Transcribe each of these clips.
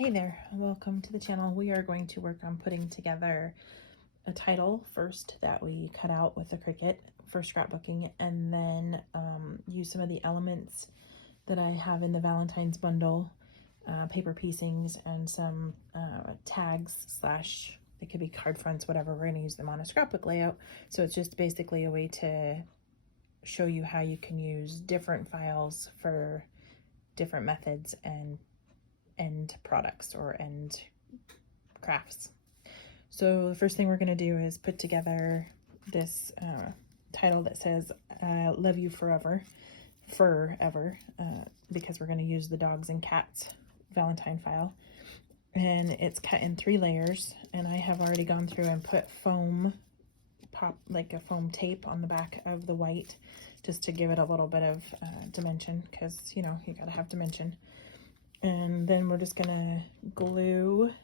Hey there, welcome to the channel. We are going to work on putting together a title first that we cut out with the Cricut for scrapbooking, and then use some of the elements that I have in the Valentine's bundle, paper piecings, and some tags slash, they could be card fronts, whatever. We're going to use them on a scrapbook layout. So it's just basically a way to show you how you can use different files for different methods and end products or end crafts. So the first thing we're going to do is put together this title that says love you forever, because we're going to use the dogs and cats Valentine file, and it's cut in 3 layers, and I have already gone through and put foam tape on the back of the white just to give it a little bit of dimension, because you know you gotta have dimension. And then we're just gonna glue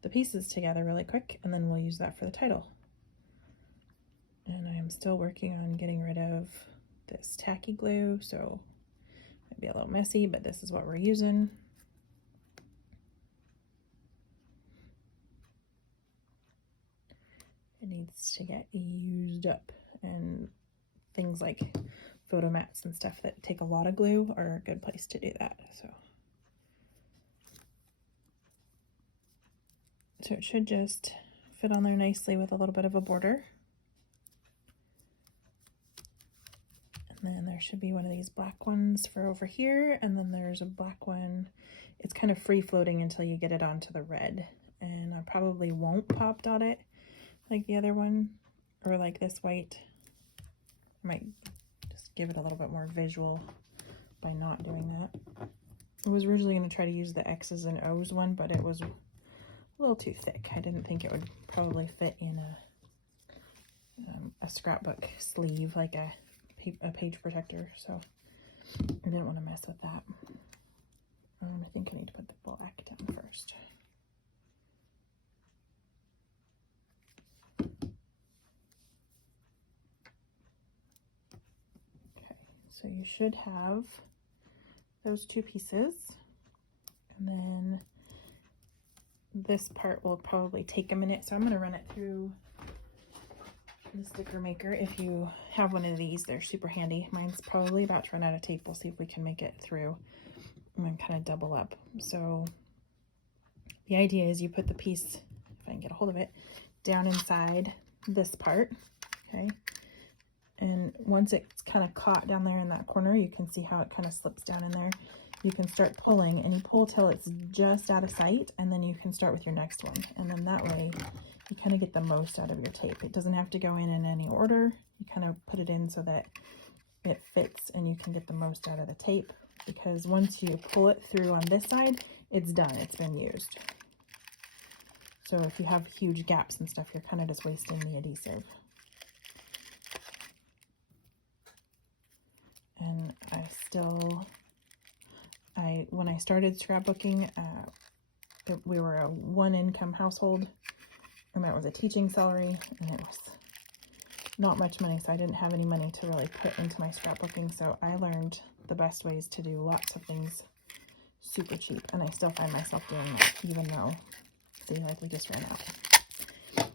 the pieces together really quick, and then we'll use that for the title. And I am still working on getting rid of this tacky glue, so it might be a little messy, but this is what we're using. It needs to get used up, and things like photo mats and stuff that take a lot of glue are a good place to do that. So it should just fit on there nicely with a little bit of a border. And then there should be one of these black ones for over here, and then there's a black one. It's kind of free floating until you get it onto the red. And I probably won't pop dot it like the other one, or like this white. I might just give it a little bit more visual by not doing that. I was originally going to try to use the X's and O's one, but it was a little too thick. I didn't think it would probably fit in a scrapbook sleeve, like a page protector, so I didn't want to mess with that. I think I need to put the black down first. Okay, so you should have those 2 pieces, and then this part will probably take a minute, so I'm going to run it through the sticker maker. If you have one of these, they're super handy. Mine's probably about to run out of tape. We'll see if we can make it through and then kind of double up. So the idea is you put the piece, if I can get a hold of it, down inside this part, okay? And once it's kind of caught down there in that corner, you can see how it kind of slips down in there. You can start pulling, and you pull till it's just out of sight, and then you can start with your next one. And then that way you kind of get the most out of your tape. It doesn't have to go in any order. You kind of put it in so that it fits and you can get the most out of the tape, because once you pull it through on this side, it's done. It's been used. So if you have huge gaps and stuff, you're kind of just wasting the adhesive. And when I started scrapbooking, we were a 1-income household, and that was a teaching salary, and it was not much money, so I didn't have any money to really put into my scrapbooking. So I learned the best ways to do lots of things super cheap, and I still find myself doing that, even though, see, like we just ran out.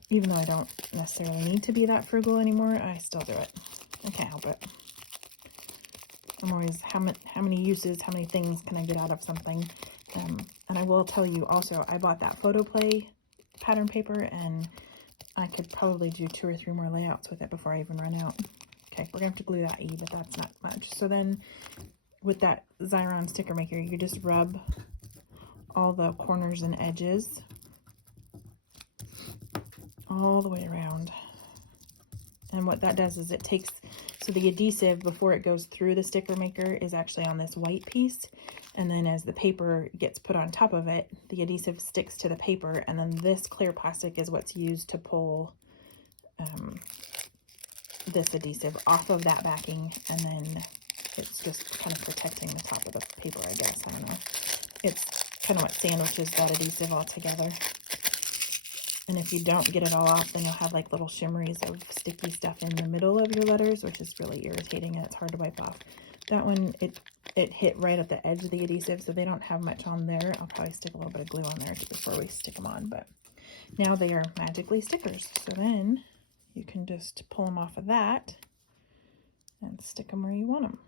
Even though I don't necessarily need to be that frugal anymore, I still do it. I can't help it. I'm always, how many uses, how many things can I get out of something? And I will tell you also, I bought that photo play pattern paper, and I could probably do 2 or 3 more layouts with it before I even run out. Okay, we're gonna have to glue that E, but that's not much. So then with that Xyron sticker maker, you just rub all the corners and edges all the way around. And what that does is it takes, so the adhesive, before it goes through the sticker maker, is actually on this white piece. And then as the paper gets put on top of it, the adhesive sticks to the paper. And then this clear plastic is what's used to pull this adhesive off of that backing. And then it's just kind of protecting the top of the paper, I guess. I don't know. It's kind of what sandwiches that adhesive all together. And if you don't get it all off, then you'll have like little shimmeries of sticky stuff in the middle of your letters, which is really irritating, and it's hard to wipe off. That one, it hit right at the edge of the adhesive, so they don't have much on there. I'll probably stick a little bit of glue on there before we stick them on, but now they are magically stickers. So then you can just pull them off of that and stick them where you want them.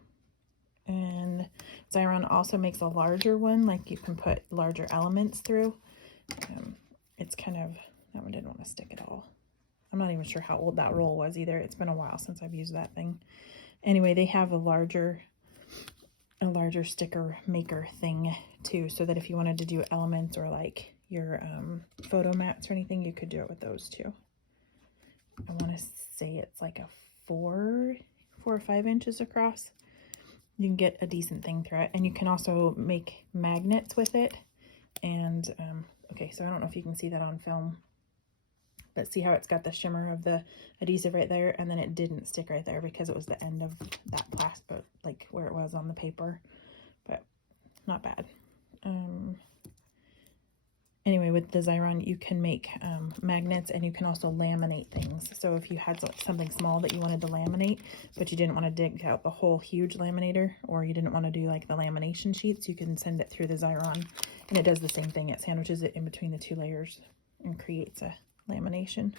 And Xyron also makes a larger one, like you can put larger elements through. It's kind of, that one didn't want to stick at all. I'm not even sure how old that roll was either. It's been a while since I've used that thing. Anyway, they have a larger sticker maker thing too, so that if you wanted to do elements or like your photo mats or anything, you could do it with those too. I want to say it's like a 4 or 5 inches across. You can get a decent thing through it, and you can also make magnets with it. And okay, so I don't know if you can see that on film, but see how it's got the shimmer of the adhesive right there, and then it didn't stick right there because it was the end of that plastic, like where it was on the paper, but not bad. Anyway, with the Xyron, you can make magnets, and you can also laminate things. So if you had something small that you wanted to laminate, but you didn't want to dig out the whole huge laminator, or you didn't want to do like the lamination sheets, you can send it through the Xyron, and it does the same thing. It sandwiches it in between the 2 layers and creates a lamination.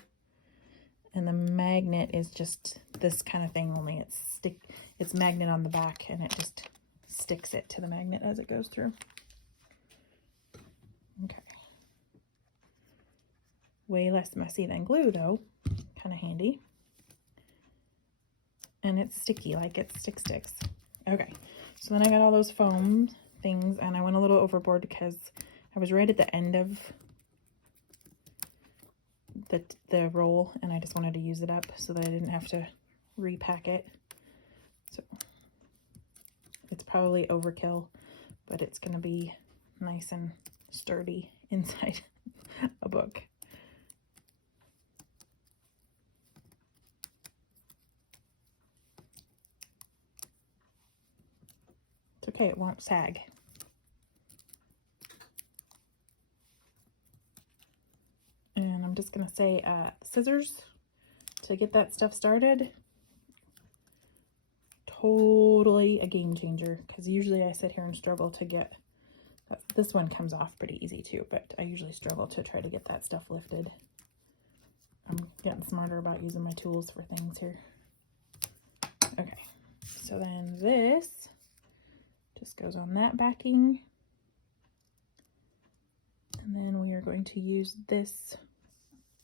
And the magnet is just this kind of thing, only it's magnet on the back, and it just sticks it to the magnet as it goes through. Okay. Way less messy than glue though, kind of handy. And it's sticky, like it sticks. Okay, so then I got all those foam things, and I went a little overboard because I was right at the end of the roll, and I just wanted to use it up so that I didn't have to repack it. So it's probably overkill, but it's gonna be nice and sturdy inside a book. It's okay, it won't sag. And I'm just gonna say scissors to get that stuff started. Totally a game changer, because usually I sit here and struggle to get this one comes off pretty easy too, but I usually struggle to try to get that stuff lifted. I'm getting smarter about using my tools for things here. Okay, so then this just goes on that backing, and then we are going to use this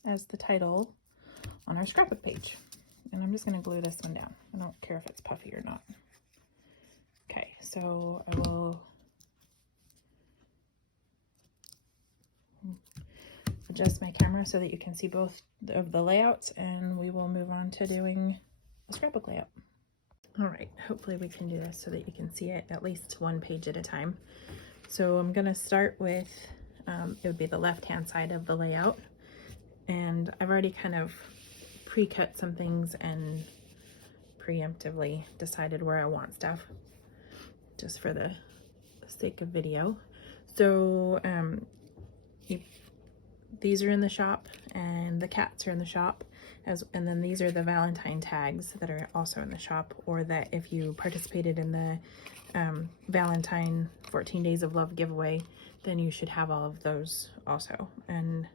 as the title on our scrapbook page. And I'm just going to glue this one down. I don't care if it's puffy or not. Okay, so I will adjust my camera so that you can see both of the layouts, and we will move on to doing the scrapbook layout. All right, hopefully we can do this so that you can see it at least one page at a time. So I'm going to start with, it would be the left-hand side of the layout. And I've already kind of pre-cut some things and preemptively decided where I want stuff, just for the sake of video. So these are in the shop, and the cats are in the shop, and then these are the Valentine tags that are also in the shop, or that if you participated in the Valentine 14 Days of Love giveaway, then you should have all of those also. And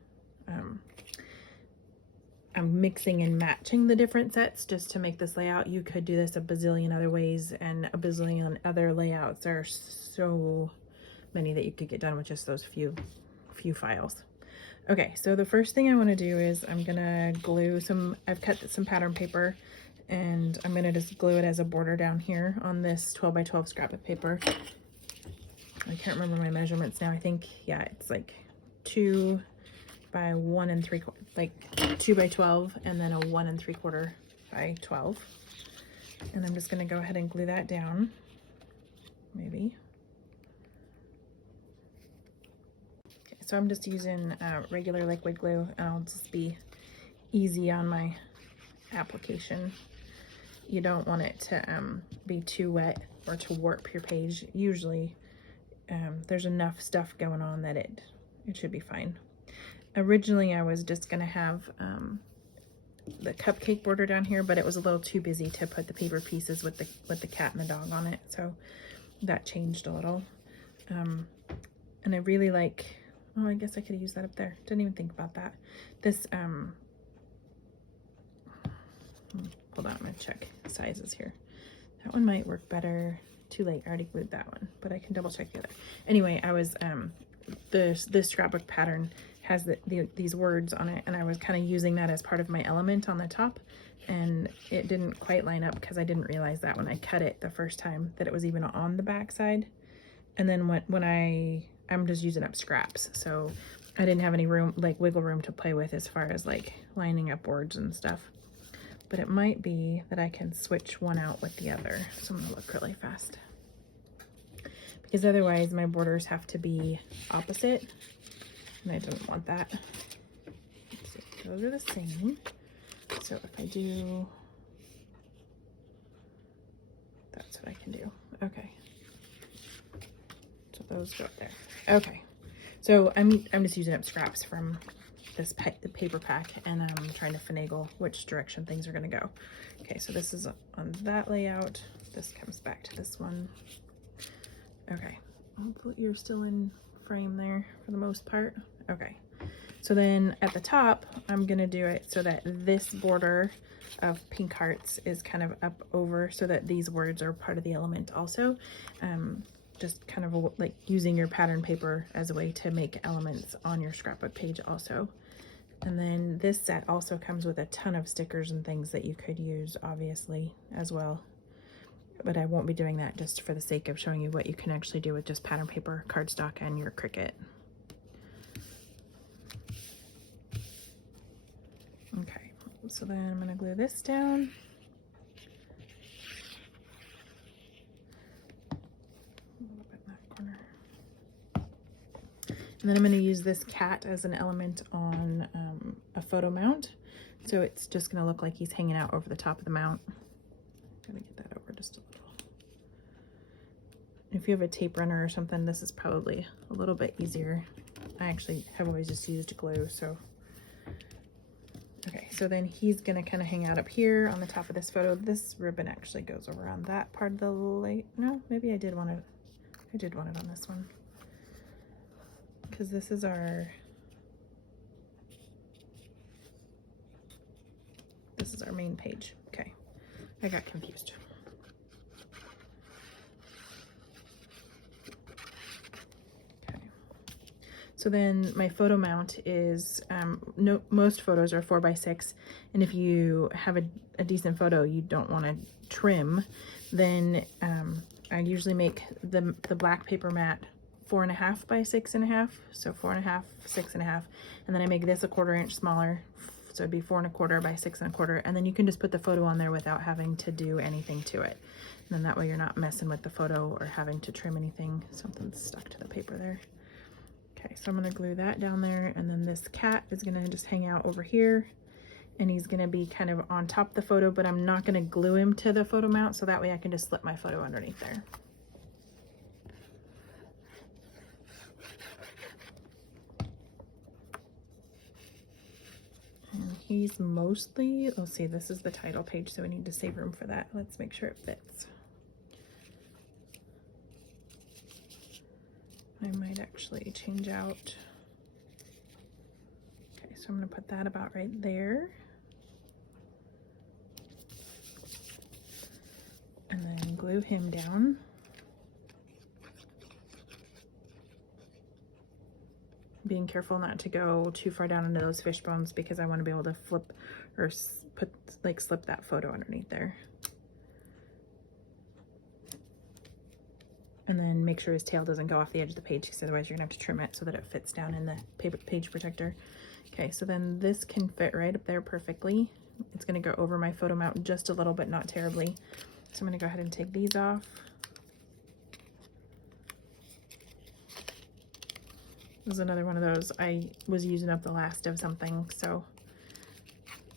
I'm mixing and matching the different sets just to make this layout. You could do this a bazillion other ways, and a bazillion other layouts. There are so many that you could get done with just those few files. Okay, so the first thing I want to do is I'm gonna glue some, I've cut some pattern paper, and I'm gonna just glue it as a border down here on this 12 by 12 scrapbook paper. I can't remember my measurements now. I think, yeah, it's like 2 by 1 3/4, like 2 by 12, and then a 1 3/4 by 12. And I'm just gonna go ahead and glue that down, maybe. Okay, so I'm just using regular liquid glue, and I'll just be easy on my application. You don't want it to be too wet or to warp your page. Usually there's enough stuff going on that it should be fine. Originally I was just gonna have the cupcake border down here, but it was a little too busy to put the paper pieces with the cat and the dog on it, so that changed a little. And I really like, oh, I guess I could use that up there. Didn't even think about that. This, hold on, I'm gonna check sizes here. That one might work better. Too late, I already glued that one, but I can double check the other. Anyway, I was, this scrapbook pattern has these words on it, and I was kind of using that as part of my element on the top, and it didn't quite line up because I didn't realize that when I cut it the first time that it was even on the back side. And then when I'm just using up scraps, so I didn't have any room, like wiggle room to play with as far as like lining up words and stuff. But it might be that I can switch one out with the other. So I'm gonna look really fast, because otherwise my borders have to be opposite, and I don't want that. Let's see, those are the same. So if I do, that's what I can do. Okay. So those go up there. Okay. So I'm just using up scraps from this paper pack, and I'm trying to finagle which direction things are going to go. Okay, so this is on that layout. This comes back to this one. Okay, hopefully you're still in frame there for the most part. Okay, so then at the top, I'm going to do it so that this border of pink hearts is kind of up over, so that these words are part of the element also. Just kind of like using your pattern paper as a way to make elements on your scrapbook page also. And then this set also comes with a ton of stickers and things that you could use, obviously, as well. But I won't be doing that, just for the sake of showing you what you can actually do with just pattern paper, cardstock, and your Cricut. Okay, so then I'm going to glue this down. And then I'm going to use this cat as an element on a photo mount. So it's just going to look like he's hanging out over the top of the mount. Gotta get that over just a little. If you have a tape runner or something, this is probably a little bit easier. I actually have always just used glue, so. Okay, so then he's going to kind of hang out up here on the top of this photo. This ribbon actually goes around that part of the no, maybe I did want it. I did want it on this one, because this is our main page. Okay, I got confused. Okay, so then my photo mount is most photos are 4x6, and if you have a decent photo you don't want to trim, then I usually make the black paper mat 4.5 by 6.5, so 4.5, 6.5, and then I make this a 1/4 inch smaller, so it'd be 4.25 by 6.25, and then you can just put the photo on there without having to do anything to it, and then that way you're not messing with the photo or having to trim anything. Something's stuck to the paper there. Okay, so I'm going to glue that down there, and then this cat is going to just hang out over here, and he's going to be kind of on top of the photo, but I'm not going to glue him to the photo mount, so that way I can just slip my photo underneath there. And he's mostly, let's see, this is the title page, so we need to save room for that. Let's make sure it fits. I might actually change out. Okay, so I'm going to put that about right there. And then glue him down. Being careful not to go too far down into those fish bones, because I want to be able to flip or slip that photo underneath there. And then make sure his tail doesn't go off the edge of the page, because otherwise you're gonna have to trim it so that it fits down in the page protector. Okay, so then this can fit right up there perfectly. It's gonna go over my photo mount just a little bit, not terribly. So I'm gonna go ahead and take these off. This is another one of those. I was using up the last of something, so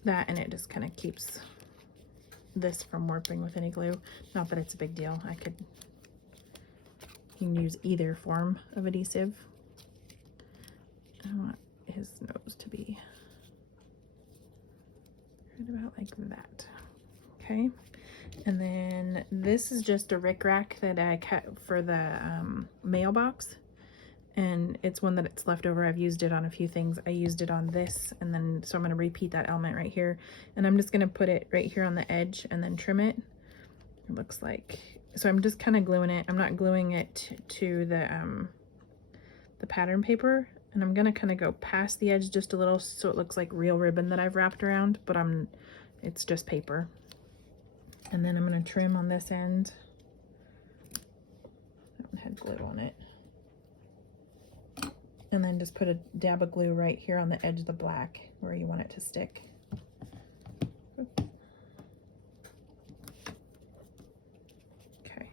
that, and it just kind of keeps this from warping with any glue. Not that it's a big deal. You can use either form of adhesive. I want his nose to be right about like that. Okay, And then this is just a rickrack that I cut for the mailbox. And it's one that it's left over. I've used it on a few things. I used it on this, and then so I'm going to repeat that element right here. And I'm just going to put it right here on the edge and then trim it. It looks like, so I'm just kind of gluing it. I'm not gluing it to the pattern paper. And I'm going to kind of go past the edge just a little so it looks like real ribbon that I've wrapped around, but it's just paper. And then I'm going to trim on this end. That one had glue on it. And then just put a dab of glue right here on the edge of the black where you want it to stick. Okay,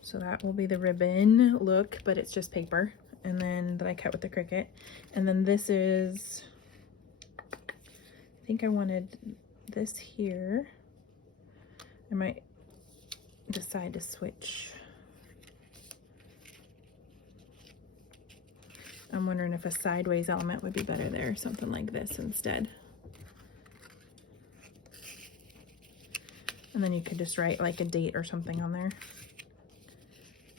so that will be the ribbon look, but it's just paper. And then that I cut with the Cricut. And then this is, I think I wanted this here. I might decide to switch. I'm wondering if a sideways element would be better there, something like this instead. And then you could just write like a date or something on there.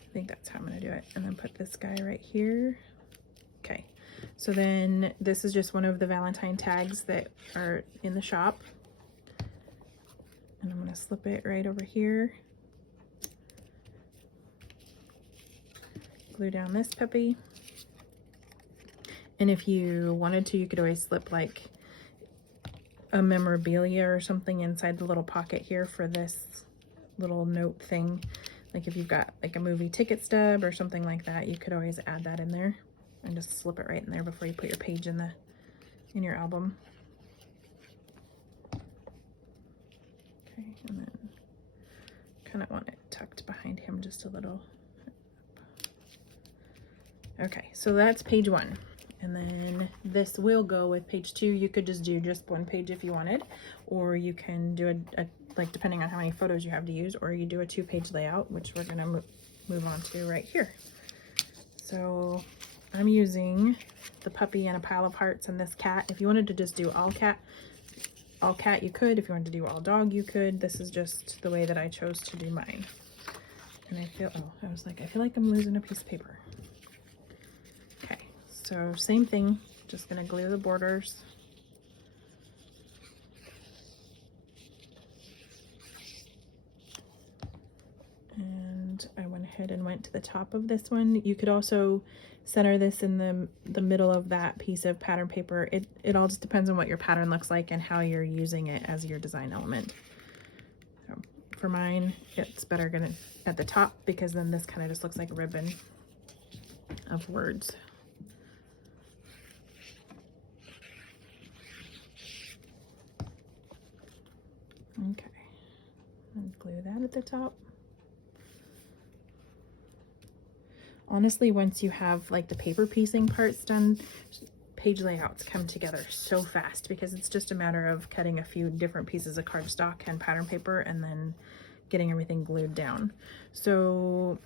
I think that's how I'm gonna do it. And then put this guy right here. Okay, so then this is just one of the Valentine tags that are in the shop. And I'm gonna slip it right over here. Glue down this puppy. And if you wanted to, you could always slip like a memorabilia or something inside the little pocket here for this little note thing. Like if you've got like a movie ticket stub or something like that, you could always add that in there and just slip it right in there before you put your page in your album. Okay, and then kind of want it tucked behind him just a little. Okay, so that's page 1. And then this will go with page 2. You could just do just one page if you wanted, or you can do a like depending on how many photos you have to use, or you do a 2-page layout, which we're gonna move on to right here. So I'm using the puppy and a pile of hearts and this cat. If you wanted to just do all cat you could. If you wanted to do all dog, you could. This is just the way that I chose to do mine. And I feel like I'm losing a piece of paper. Okay, so same thing, just gonna glue the borders. And I went ahead and went to the top of this one. You could also center this in the middle of that piece of pattern paper. It all just depends on what your pattern looks like and how you're using it as your design element. So for mine, it's better gonna at the top, because then this kind of just looks like a ribbon of words. Okay, and glue that at the top. Honestly, once you have like the paper piecing parts done, page layouts come together so fast, because it's just a matter of cutting a few different pieces of cardstock and pattern paper and then getting everything glued down. So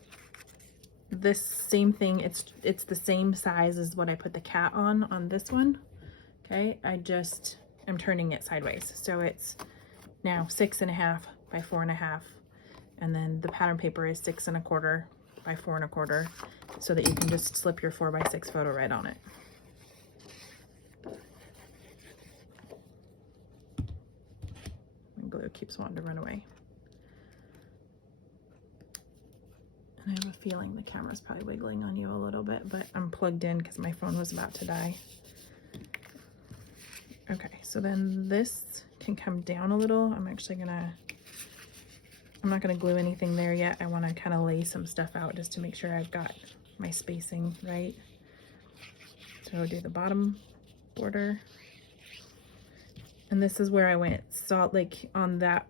this same thing, it's the same size as what I put the cat on this one. Okay, I'm turning it sideways. So it's now 6.5 by 4.5, and then the pattern paper is 6 1/4 by 4 1/4, so that you can just slip your 4x6 photo right on it. And glue keeps wanting to run away. And I have a feeling the camera's probably wiggling on you a little bit, but I'm plugged in because my phone was about to die. Okay, so then this can come down a little. I'm not gonna glue anything there yet. I wanna kind of lay some stuff out just to make sure I've got my spacing right. So I'll do the bottom border. And this is where I went like on that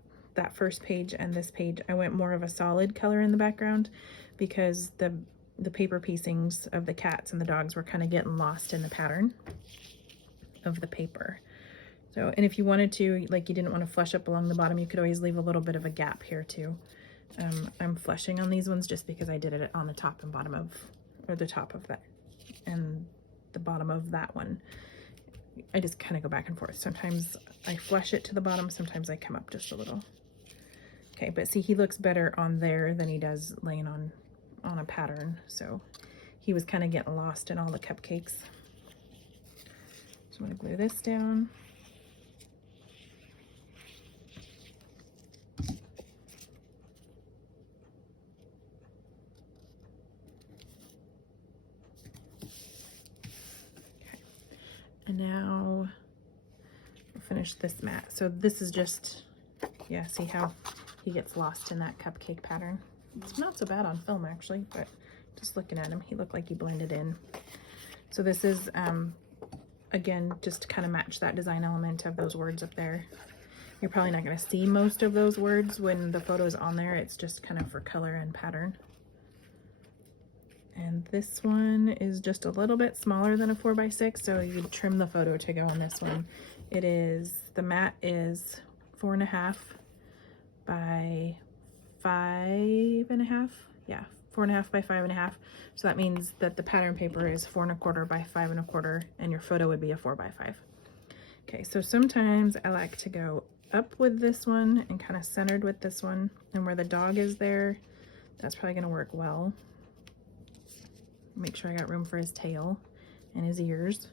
first page and this page, I went more of a solid color in the background, because the paper piecings of the cats and the dogs were kind of getting lost in the pattern of the paper. So, and if you wanted to, like you didn't want to flush up along the bottom, you could always leave a little bit of a gap here too. I'm flushing on these ones just because I did it on the top and bottom of, or the top of that and the bottom of that one. I just kind of go back and forth. Sometimes I flush it to the bottom, sometimes I come up just a little. Okay, but see, he looks better on there than he does laying on a pattern. So he was kind of getting lost in all the cupcakes. So I'm gonna glue this down. And now we'll finish this mat. So this is just, yeah, see how he gets lost in that cupcake pattern. It's not so bad on film actually, but just looking at him, he looked like he blended in. So this is, again, just to kind of match that design element of those words up there. You're probably not going to see most of those words when the photo is on there. It's just kind of for color and pattern. And this one is just a little bit smaller than a 4x6, so you trim the photo to go on this one. It is, the mat is 4.5 by 5.5. Yeah, 4.5 by 5.5. So that means that the pattern paper is 4.25 by 5.25, and your photo would be a 4x5. Okay, so sometimes I like to go up with this one and kind of centered with this one, and where the dog is there, that's probably going to work well. Make sure I got room for his tail and his ears.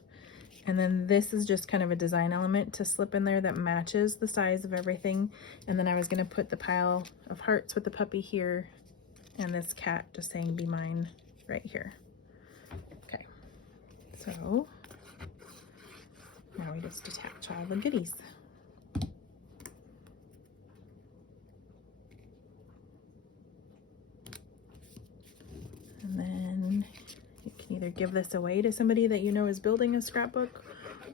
And then this is just kind of a design element to slip in there that matches the size of everything. And then I was going to put the pile of hearts with the puppy here and this cat just saying "be mine" right here. Okay, so now we just attach all the goodies. And then you can either give this away to somebody that you know is building a scrapbook,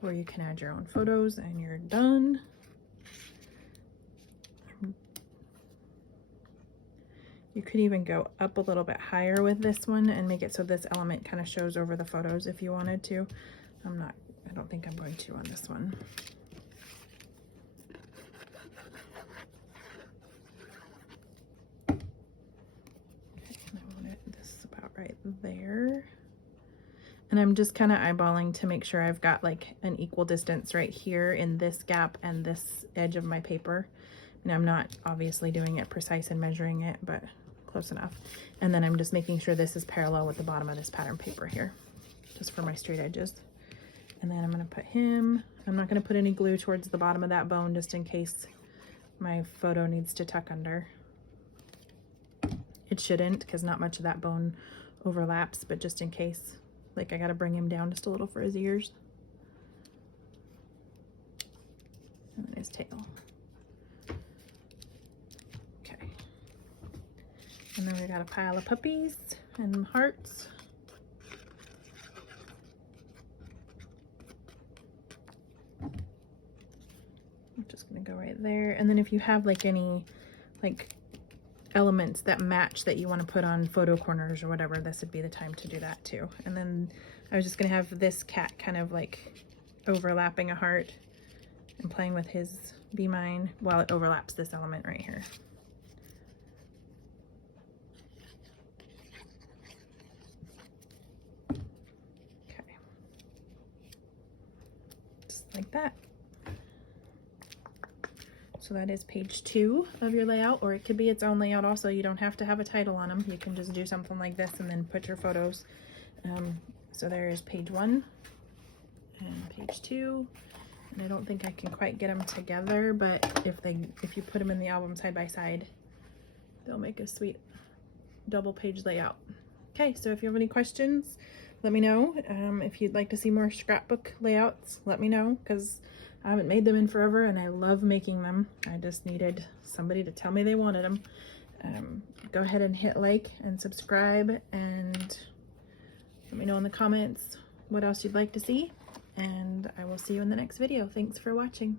or you can add your own photos and you're done. You could even go up a little bit higher with this one and make it so this element kind of shows over the photos if you wanted to. I don't think I'm going to on this one. Right there. And I'm just kind of eyeballing to make sure I've got like an equal distance right here in this gap and this edge of my paper. And I'm not obviously doing it precise and measuring it, but close enough. And then I'm just making sure this is parallel with the bottom of this pattern paper here, just for my straight edges. And then I'm going to put him, I'm not going to put any glue towards the bottom of that bone just in case my photo needs to tuck under. It shouldn't, because not much of that bone overlaps, but just in case, like I got to bring him down just a little for his ears. And then his tail. Okay. And then we got a pile of puppies and hearts. I'm just going to go right there. And then if you have like any like elements that match that you want to put on photo corners or whatever, this would be the time to do that too. And then I was just going to have this cat kind of like overlapping a heart and playing with his "be mine" while it overlaps this element right here. Okay, just like that. So that is page 2 of your layout, or it could be its own layout also. You don't have to have a title on them. You can just do something like this and then put your photos. So there is page 1 and page 2. And I don't think I can quite get them together, but if you put them in the album side by side, they'll make a sweet double page layout. Okay, so if you have any questions, let me know. If you'd like to see more scrapbook layouts, let me know, because I haven't made them in forever and I love making them. I just needed somebody to tell me they wanted them. Go ahead and hit like and subscribe, and let me know in the comments what else you'd like to see, and I will see you in the next video. Thanks for watching.